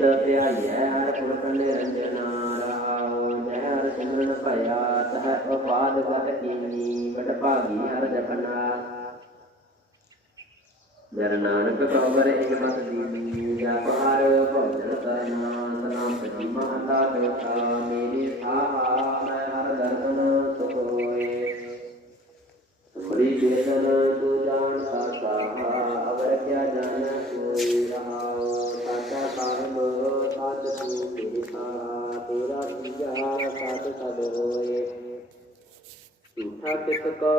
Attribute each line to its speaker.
Speaker 1: ਨਿਤ ਧਿਆਈਐ ਹਰ ਪੁਰਖ ਜੈ ਹਰ ਸਿਮਰਨ ਭਇਆ ਤਹ ਉਪਾਦ ਵਟ ਕੀਨੀ ਵਟ ਭਾਗੀ ਹਰ ਜਪਨਾ ਜਰ ਨਾਨਕ ਕਬਰ ਇਕ ਮਤ ਦੀਨੀ ਜਪ ਹਰ ਭਜਨ ਕਰਨਾ ਤੇਰਾ ਦੀਆ ਸਤ ਸਦ ਹੋਏ। ਝੂਠਾ ਕਿਤ ਕੋ